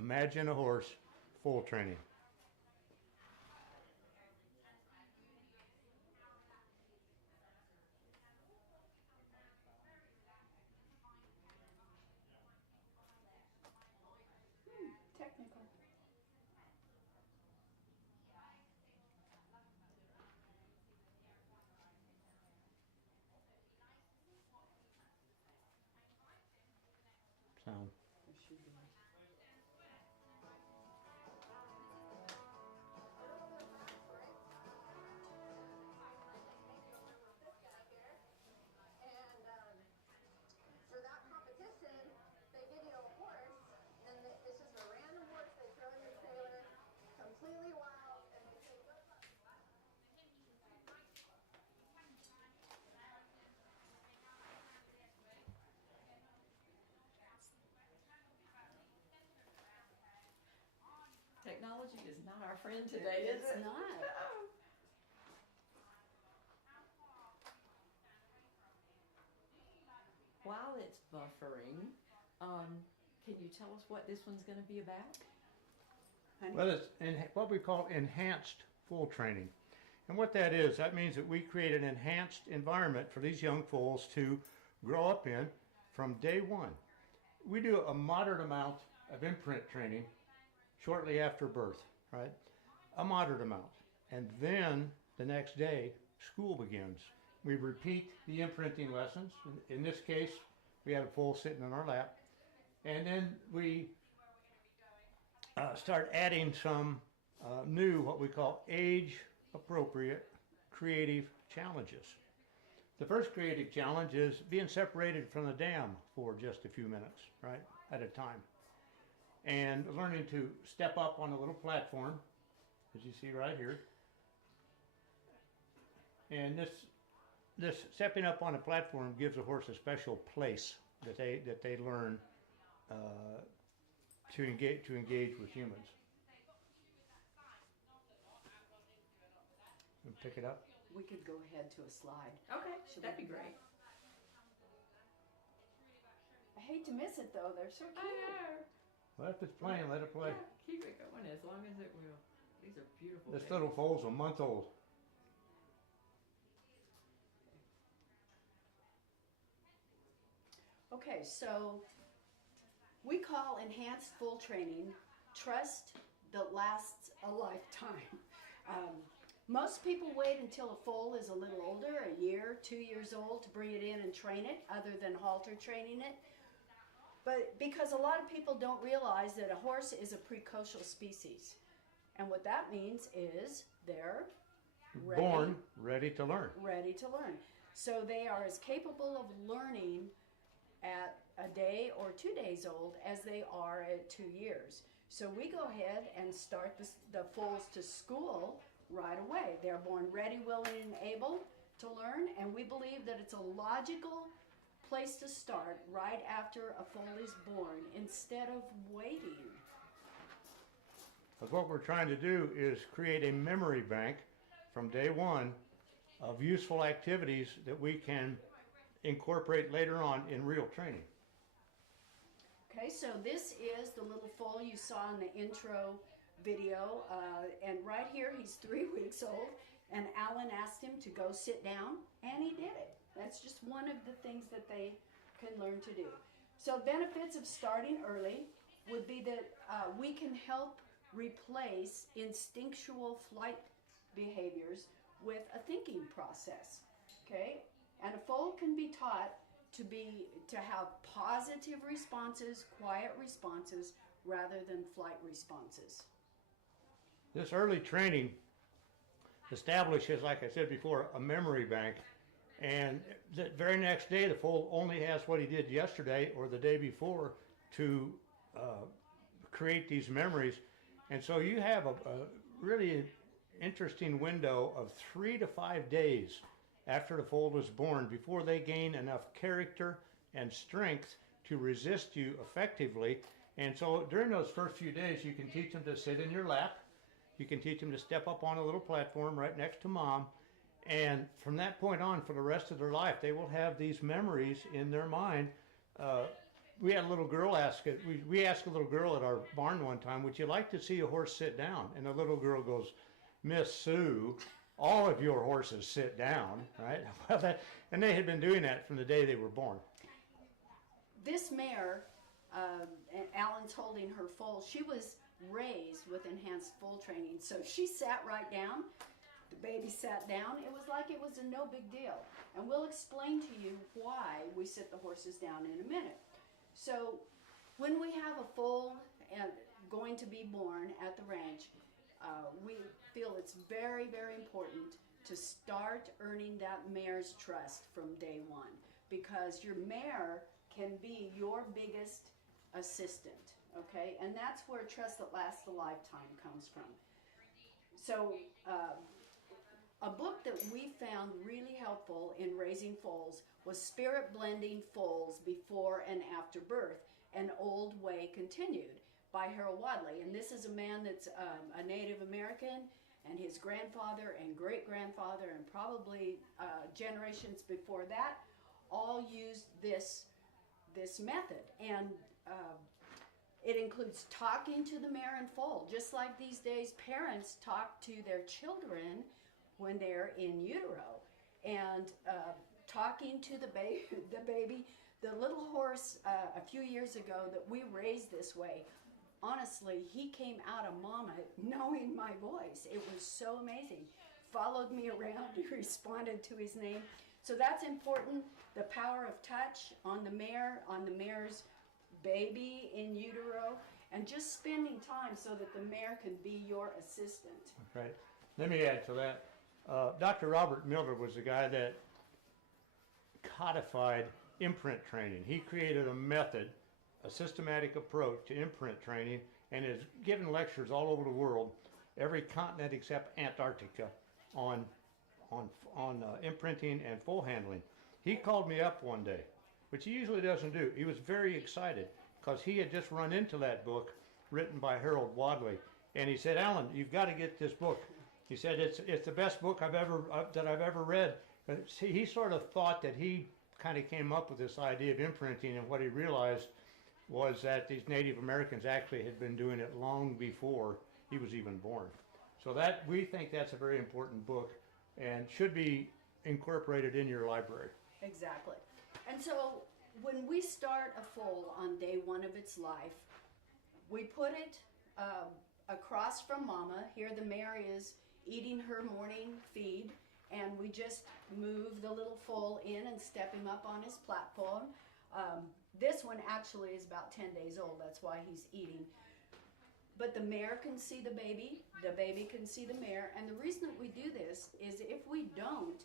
Imagine a horse full training. Technical. Sound. For that competition, they give you a horse, and then it's just a random horse they throw in your trailer, completely wild, and they say, go up. Technology is not our friend today, is it? It's not. No. While it's buffering, can you tell us what this one's going to be about? Well, it's what we call enhanced full training. And what that is, that means that we create an enhanced environment for these young foals to grow up in from day one. We do a moderate amount of imprint training shortly after birth, right? A moderate amount. And then the next day, school begins. We repeat the imprinting lessons. In this case, we had a foal sitting in our lap. And then we start adding some new, what we call age-appropriate creative challenges. The first creative challenge is being separated from the dam for just a few minutes, right, at a time. And learning to step up on a little platform, as you see right here. And this stepping up on a platform gives a horse a special place that they learn to engage with humans. And pick it up. We could go ahead to a slide. Okay, Should that'd we be do that? great. I hate to miss it though. They're so cute. I know. Well, if it's playing, let it play. Yeah, keep it going as long as it will. These are beautiful. This babies. little foal's a month old. Okay, so we call enhanced full training trust that lasts a lifetime. Most people wait until a foal is a little older, a year, 2 years old, to bring it in and train it, other than halter training it. But because a lot of people don't realize that a horse is a precocial species. And what that means is they're Born ready to learn. ready to learn. So they are as capable of learning at a day or 2 days old as they are at 2 years. So we go ahead and start the foals to school right away. They're born ready, willing, and able to learn, and we believe that it's a logical place to start right after a foal is born instead of waiting. But what we're trying to do is create a memory bank from day one of useful activities that we can incorporate later on in real training. Okay, so this is the little foal you saw in the intro video, and right here he's 3 weeks old, and Alan asked him to go sit down, and he did it. That's just one of the things that they can learn to do. So benefits of starting early would be that we can help replace instinctual flight behaviors with a thinking process, okay? And a foal can be taught to have positive responses, quiet responses, rather than flight responses. This early training establishes, like I said before, a memory bank. And the very next day, the foal only has what he did yesterday or the day before to create these memories. And so you have a really interesting window of 3 to 5 days after the foal was born before they gain enough character and strength to resist you effectively. And so during those first few days, you can teach them to sit in your lap. You can teach them to step up on a little platform right next to mom. And from that point on, for the rest of their life, they will have these memories in their mind we had a little girl ask it. We asked a little girl at our barn one time, "Would you like to see a horse sit down?" And the little girl goes, "Miss Sue, all of your horses sit down, right?" Well, and they had been doing that from the day they were born. This mare, and Alan's holding her foal, she was raised with enhanced foal training. So she sat right down. The baby sat down. It was like it was a no big deal. And we'll explain to you why we sit the horses down in a minute. So when we have a foal and going to be born at the ranch, we feel it's very, very important to start earning that mare's trust from day one, because your mare can be your biggest assistant, okay? And that's where trust that lasts a lifetime comes from. So a book that we found really helpful in raising foals was Spirit Blending Foals Before and After Birth, An Old Way Continued by Harold Wadley. And this is a man that's a Native American, and his grandfather and great-grandfather and probably generations before that all used this method. And it includes talking to the mare and foal, just like these days parents talk to their children when they're in utero, and talking to the baby. The little horse a few years ago that we raised this way, honestly, he came out of mama knowing my voice. It was so amazing. Followed me around, he responded to his name. So that's important, the power of touch on the mare's baby in utero, and just spending time so that the mare can be your assistant. Right. Let me add to that. Dr. Robert Miller was the guy that codified imprint training. He created a method, a systematic approach to imprint training, and has given lectures all over the world, every continent except Antarctica, on imprinting and foal handling. He called me up one day, which he usually doesn't do. He was very excited because he had just run into that book written by Harold Wadley, and he said, "Alan, you've got to get this book." He said, "It's the best book I've ever read." He sort of thought that he kind of came up with this idea of imprinting, and what he realized was that these Native Americans actually had been doing it long before he was even born. So that, we think that's a very important book and should be incorporated in your library. Exactly. And so when we start a foal on day one of its life, we put it across from mama. Here the mare is eating her morning feed, and we just move the little foal in and step him up on his platform. This one actually is about 10 days old, that's why he's eating. But the mare can see the baby can see the mare, and the reason that we do this is if we don't,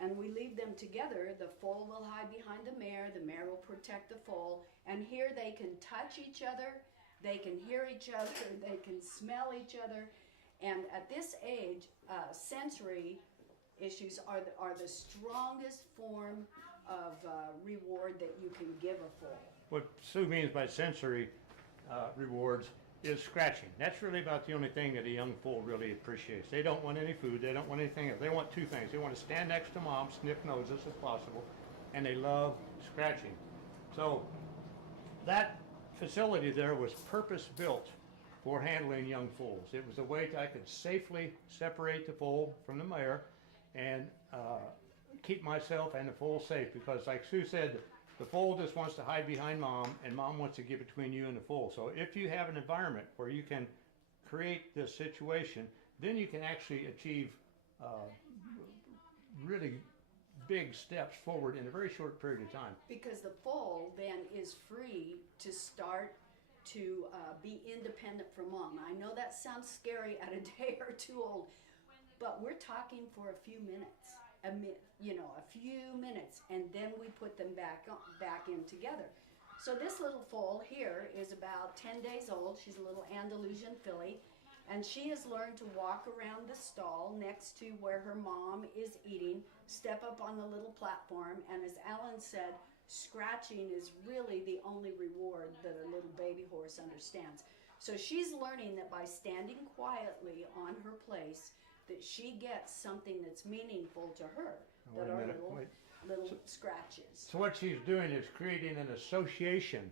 and we leave them together, the foal will hide behind the mare will protect the foal, and here they can touch each other, they can hear each other, they can smell each other, and at this age, sensory issues are the strongest form of reward that you can give a foal. What Sue means by sensory rewards is scratching. That's really about the only thing that a young foal really appreciates. They don't want any food, they don't want anything else. They want two things. They want to stand next to mom, sniff noses if possible, and they love scratching. So that facility there was purpose-built for handling young foals. It was a way I could safely separate the foal from the mare and keep myself and the foal safe, because like Sue said, the foal just wants to hide behind mom, and mom wants to get between you and the foal. So if you have an environment where you can create this situation, then you can actually achieve really big steps forward in a very short period of time. Because the foal then is free to start to be independent from mom. I know that sounds scary at a day or two old, but we're talking for a few minutes, a few minutes, and then we put them back in together. So this little foal here is about 10 days old. She's a little Andalusian filly, and she has learned to walk around the stall next to where her mom is eating, step up on the little platform, and as Alan said, scratching is really the only reward that a little baby horse understands. So she's learning that by standing quietly on her place, that she gets something that's meaningful to her. Wait a minute. little scratches. So what she's doing is creating an association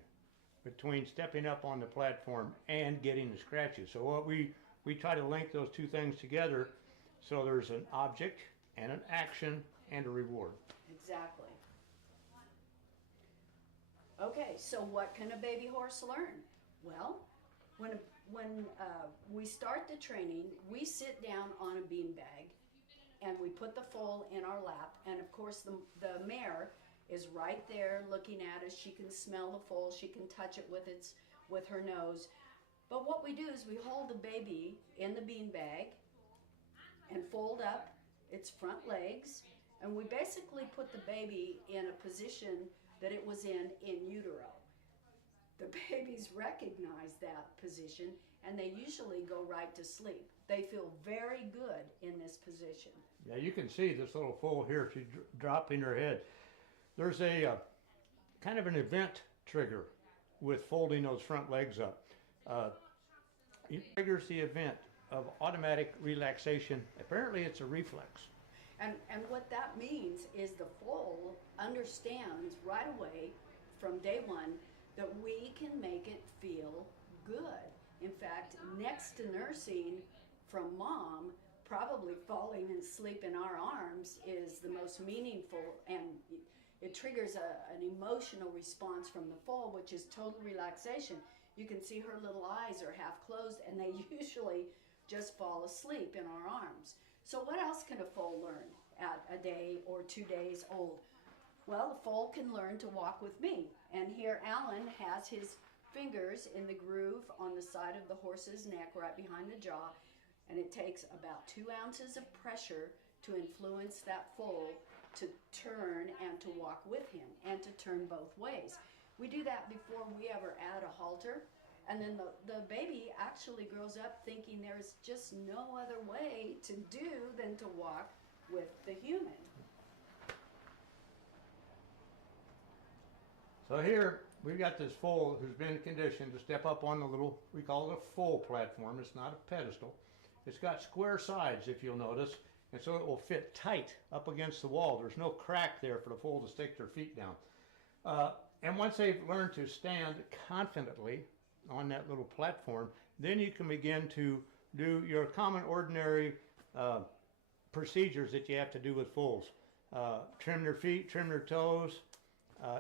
between stepping up on the platform and getting the scratches. So what we try to link those two things together so there's an object and an action and a reward. Exactly. Okay, so what can a baby horse learn? Well, when we start the training, we sit down on a beanbag and we put the foal in our lap, and of course the mare is right there looking at us. She can smell the foal, she can touch it with her nose. But what we do is we hold the baby in the beanbag and fold up its front legs, and we basically put the baby in a position that it was in utero. The babies recognize that position and they usually go right to sleep. They feel very good in this position. Yeah, you can see this little foal here, she's dropping her head. There's a kind of an event trigger with folding those front legs up. It triggers the event of automatic relaxation. Apparently it's a reflex. And what that means is the foal understands right away from day one that we can make it feel good. In fact, next to nursing from mom, probably falling asleep in our arms is the most meaningful, and it triggers an emotional response from the foal, which is total relaxation. You can see her little eyes are half closed and they usually just fall asleep in our arms. So what else can a foal learn at a day or 2 days old? Well, the foal can learn to walk with me. And here Alan has his fingers in the groove on the side of the horse's neck right behind the jaw, and it takes about 2 ounces of pressure to influence that foal to turn and to walk with him and to turn both ways. We do that before we ever add a halter, and then the baby actually grows up thinking there's just no other way to do than to walk with the human. So here we've got this foal who's been conditioned to step up on the little, we call it a foal platform. It's not a pedestal. It's got square sides, if you'll notice, and so it will fit tight up against the wall. There's no crack there for the foal to stick their feet down. And once they've learned to stand confidently on that little platform, then you can begin to do your common ordinary procedures that you have to do with foals. Trim their feet, trim their toes.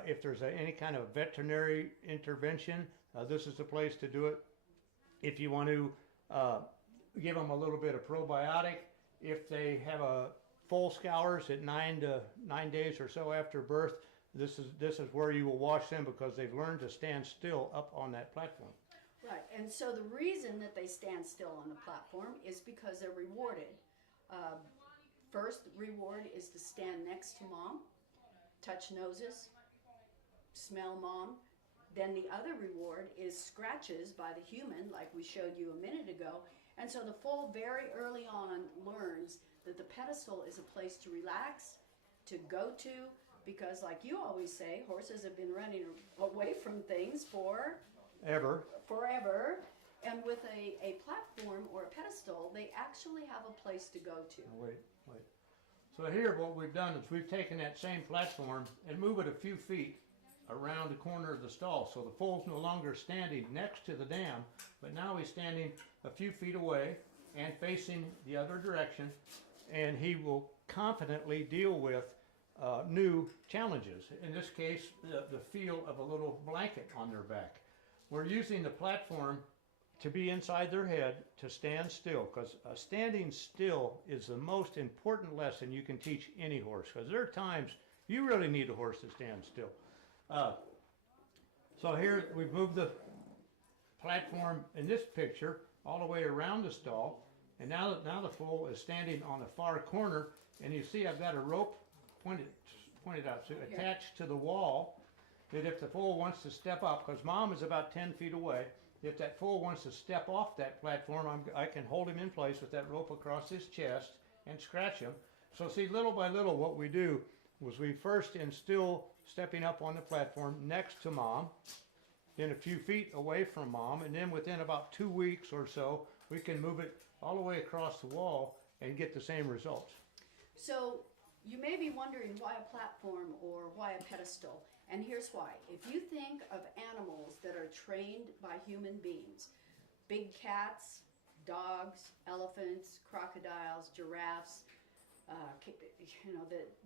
If there's any kind of veterinary intervention, this is the place to do it. If you want to give them a little bit of probiotic, if they have a foal scours at 9 days or so after birth, this is where you will wash them because they've learned to stand still up on that platform. Right, and so the reason that they stand still on the platform is because they're rewarded. First reward is to stand next to mom, touch noses, smell mom. Then the other reward is scratches by the human, like we showed you a minute ago. And so the foal very early on learns that the pedestal is a place to relax, to go to, because like you always say, horses have been running away from things forever. And with a platform or a pedestal, they actually have a place to go to. Wait. So here what we've done is we've taken that same platform and moved it a few feet around the corner of the stall. So the foal's no longer standing next to the dam, but now he's standing a few feet away and facing the other direction, and he will confidently deal with new challenges. In this case, the feel of a little blanket on their back. We're using the platform to be inside their head, to stand still, because standing still is the most important lesson you can teach any horse, because there are times you really need a horse to stand still. So here we've moved the platform in this picture all the way around the stall, and now the foal is standing on the far corner, and you see I've got a rope pointed out, so attached to the wall, that if the foal wants to step up, because mom is about 10 feet away, if that foal wants to step off that platform, I can hold him in place with that rope across his chest and scratch him. So see, little by little what we do was we first instill stepping up on the platform next to mom, then a few feet away from mom, and then within about 2 weeks or so, we can move it all the way across the wall and get the same results. So You may be wondering why a platform or why a pedestal, and here's why. If you think of animals that are trained by human beings, big cats, dogs, elephants, crocodiles, giraffes,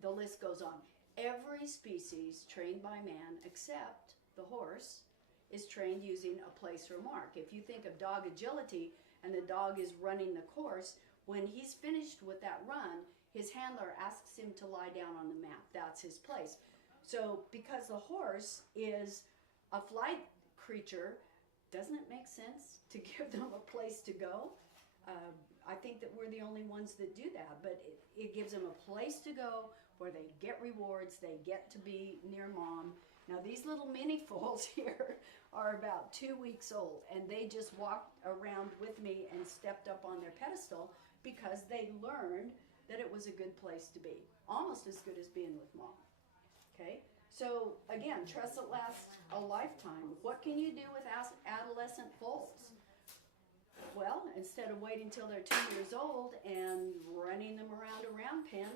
the list goes on. Every species trained by man except the horse is trained using a place or mark. If you think of dog agility and the dog is running the course, when he's finished with that run, his handler asks him to lie down on the map. That's his place. So because the horse is a flight creature, doesn't it make sense to give them a place to go? I think that we're the only ones that do that, but it gives them a place to go where they get rewards, they get to be near mom. Now these little mini foals here are about 2 weeks old, and they just walked around with me and stepped up on their pedestal because they learned that it was a good place to be. Almost as good as being with mom. Okay? So again, trust that lasts a lifetime. What can you do with adolescent foals? Well, instead of waiting till they're 2 years old and running them around a round pen,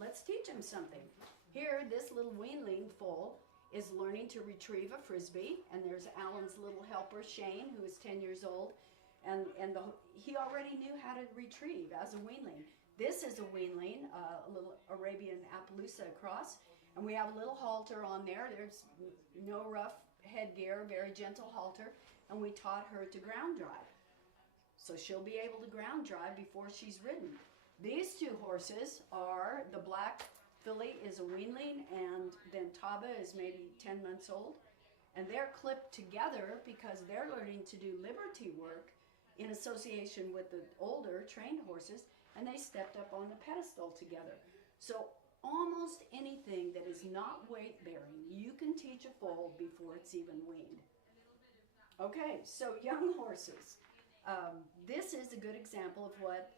let's teach them something. Here, this little weanling foal is learning to retrieve a frisbee, and there's Alan's little helper, Shane, who is 10 years old, and he already knew how to retrieve as a weanling. This is a weanling, a little Arabian Appaloosa cross, and we have a little halter on there. There's no rough headgear, very gentle halter, and we taught her to ground drive. So she'll be able to ground drive before she's ridden. These two horses are, the black filly is a weanling, and then Taba is maybe 10 months old. And they're clipped together because they're learning to do liberty work in association with the older trained horses, and they stepped up on the pedestal together. So almost anything that is not weight bearing, you can teach a foal before it's even weaned. Okay, so young horses. This is a good example of what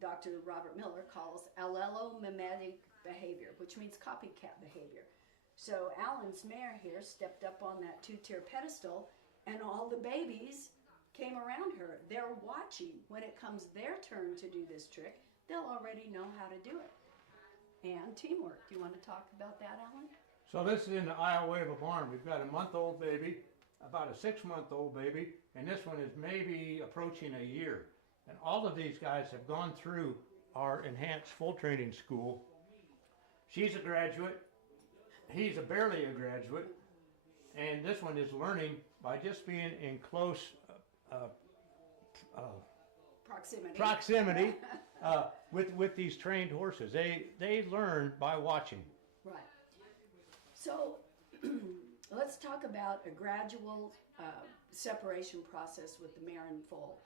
Dr. Robert Miller calls allelomimetic behavior, which means copycat behavior. So Alan's mare here stepped up on that 2-tier pedestal, and all the babies came around her. They're watching. When it comes their turn to do this trick, they'll already know how to do it. And teamwork. Do you want to talk about that, Alan? So this is in the aisleway of a barn. We've got a month-old baby, about a 6-month-old baby, and this one is maybe approaching a year. And all of these guys have gone through our enhanced full training school. She's a graduate. He's barely a graduate. And this one is learning by just being in close proximity with these trained horses. They learn by watching. Right. So let's talk about a gradual separation process with the mare and foal.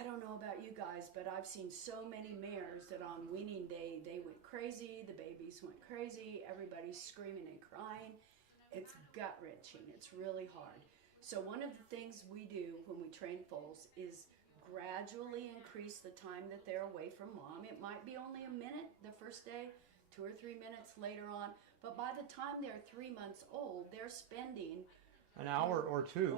I don't know about you guys, but I've seen so many mares that on weaning day, they went crazy, the babies went crazy, everybody's screaming and crying. It's gut-wrenching. It's really hard. So one of the things we do when we train foals is gradually increase the time that they're away from mom. It might be only a minute the first day, 2 or 3 minutes later on, but by the time they're 3 months old, they're spending an hour or two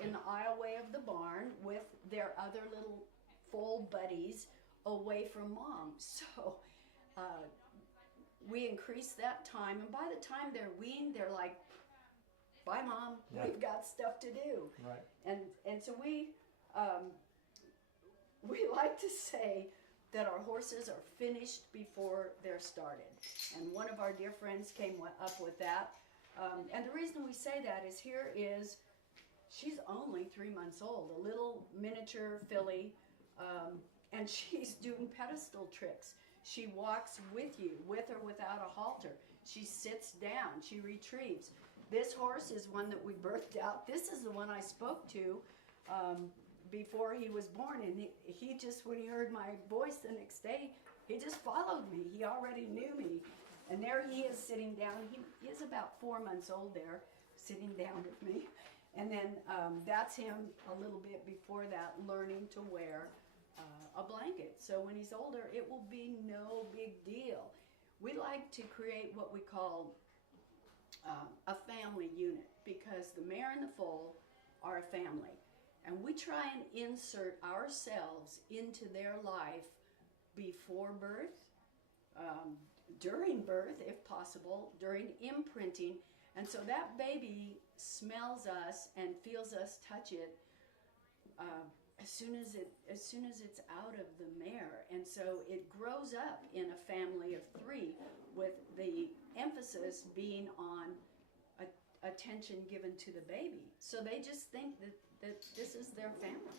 in the aisleway of the barn with their other little foal buddies away from mom. So we increase that time, and by the time they're weaned, they're like, bye mom, yeah, we've got stuff to do. Right. And so we like to say that our horses are finished before they're started. And one of our dear friends came up with that. And the reason we say that is she's only 3 months old, a little miniature filly, and she's doing pedestal tricks. She walks with you, with or without a halter. She sits down, she retrieves. This horse is one that we birthed out. This is the one I spoke to before he was born, and he just, when he heard my voice the next day, he just followed me. He already knew me. And there he is sitting down. He is about 4 months old there, sitting down with me. And then that's him a little bit before that, learning to wear a blanket. So when he's older, it will be no big deal. We like to create what we call a family unit, because the mare and the foal are a family. And we try and insert ourselves into their life before birth, during birth, if possible, during imprinting. And so that baby smells us and feels us touch it as soon as it's out of the mare. And so it grows up in a family of 3 with the emphasis being on attention given to the baby. So they just think that this is their family.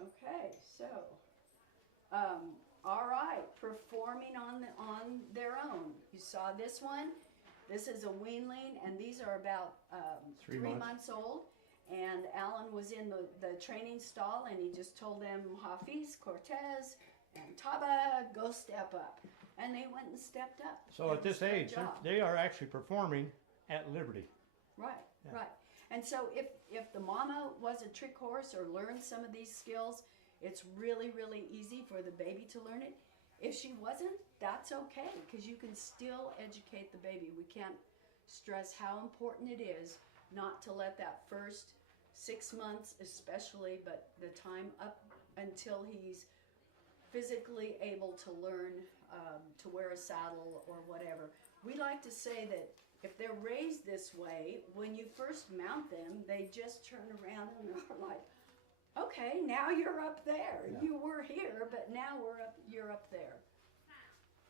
Okay, so all right, performing on their own. You saw this one. This is a weanling, and these are about 3 months old. And Alan was in the training stall, and he just told them, Hafiz, Cortez, and Taba, go step up. And they went and stepped up. So at this age, they are actually performing at liberty. Right, right. And so if the mama was a trick horse or learned some of these skills, it's really, really easy for the baby to learn it. If she wasn't, that's okay, because you can still educate the baby. We can't stress how important it is not to let that first 6 months especially, but the time up until he's physically able to learn to wear a saddle or whatever. We like to say that if they're raised this way, when you first mount them, they just turn around and are like, okay, now you're up there. Yeah. You were here, but now you're up there.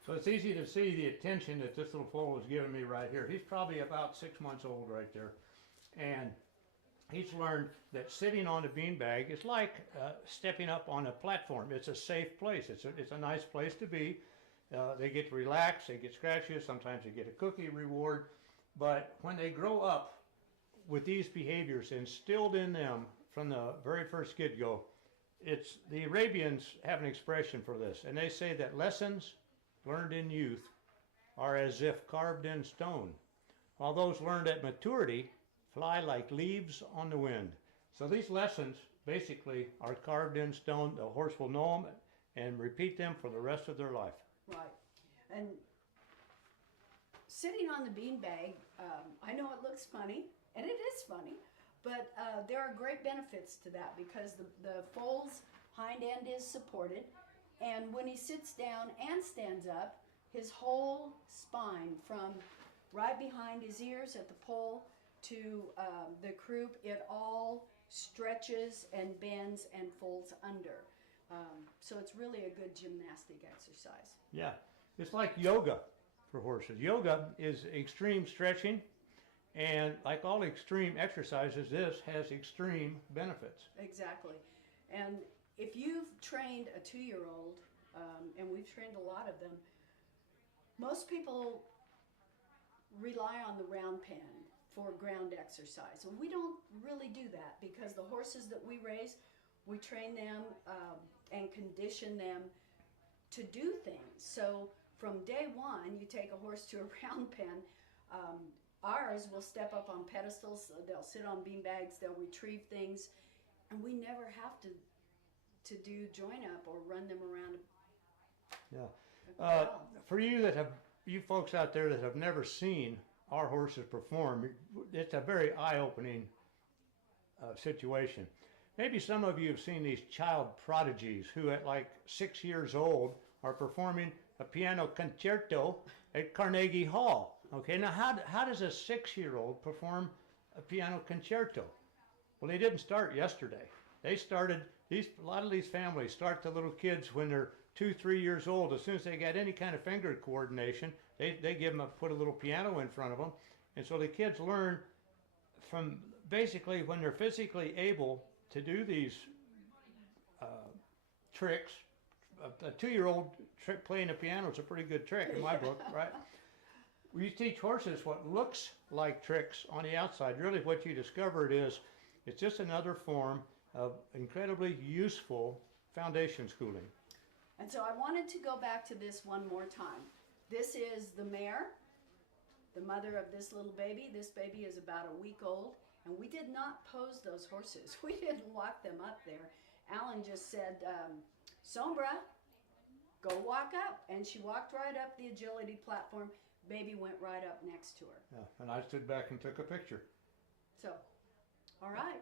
So it's easy to see the attention that this little foal is giving me right here. He's probably about 6 months old right there. And he's learned that sitting on a beanbag is like stepping up on a platform. It's a safe place. It's a nice place to be. They get to relax, they get scratches, sometimes they get a cookie reward. But when they grow up with these behaviors instilled in them from the very first get-go, it's the Arabians have an expression for this, and they say that lessons learned in youth are as if carved in stone, while those learned at maturity fly like leaves on the wind. So these lessons basically are carved in stone. The horse will know them and repeat them for the rest of their life. Right. And sitting on the beanbag, I know it looks funny, and it is funny, but there are great benefits to that because the foal's hind end is supported, and when he sits down and stands up, his whole spine from right behind his ears at the poll to the croup, it all stretches and bends and folds under. So it's really a good gymnastic exercise. Yeah, it's like yoga for horses. Yoga is extreme stretching, and like all extreme exercises, this has extreme benefits. Exactly. And if you've trained a 2-year-old, and we've trained a lot of them, most people rely on the round pen for ground exercise. And we don't really do that because the horses that we raise, we train them and condition them to do things. So from day one, you take a horse to a round pen. Ours will step up on pedestals, they'll sit on beanbags, they'll retrieve things, and we never have to do join up or run them around. Yeah. For you folks out there that have never seen our horses perform, it's a very eye-opening situation. Maybe some of you have seen these child prodigies who at like 6 years old are performing a piano concerto at Carnegie Hall. Okay, now how does a 6-year-old perform a piano concerto? Well, they didn't start yesterday. They started, a lot of these families start the little kids when they're 2-3 years old. As soon as they got any kind of finger coordination, they give them put a little piano in front of them. And so the kids learn from basically when they're physically able to do these tricks. A 2-year-old playing a piano is a pretty good trick in my book, right? We teach horses what looks like tricks on the outside. Really what you discovered is it's just another form of incredibly useful foundation schooling. And so I wanted to go back to this one more time. This is the mare, the mother of this little baby. This baby is about a week old, and we did not pose those horses. We didn't walk them up there. Alan just said, Sombra, go walk up. And she walked right up the agility platform. Baby went right up next to her. Yeah, and I stood back and took a picture. So, all right.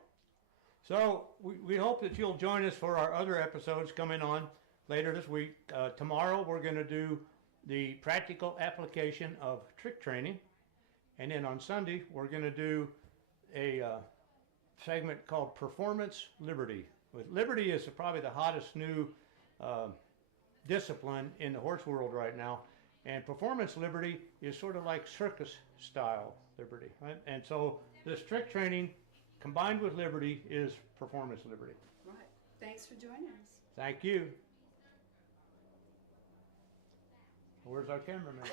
So we hope that you'll join us for our other episodes coming on later this week. Tomorrow we're going to do the practical application of trick training. And then on Sunday we're going to do a segment called Performance Liberty. Liberty is probably the hottest new discipline in the horse world right now. And performance liberty is sort of like circus style liberty, right? And so this trick training combined with liberty is performance liberty. Right. Thanks for joining us. Thank you. Where's our cameraman?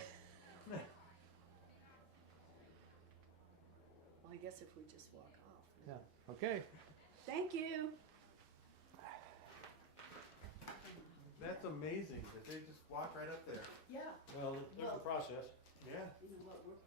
Well, I guess if we just walk off. Yeah. Okay. Thank you. That's amazing that they just walk right up there. Yeah. Well, there's the process. Yeah. You know what? We're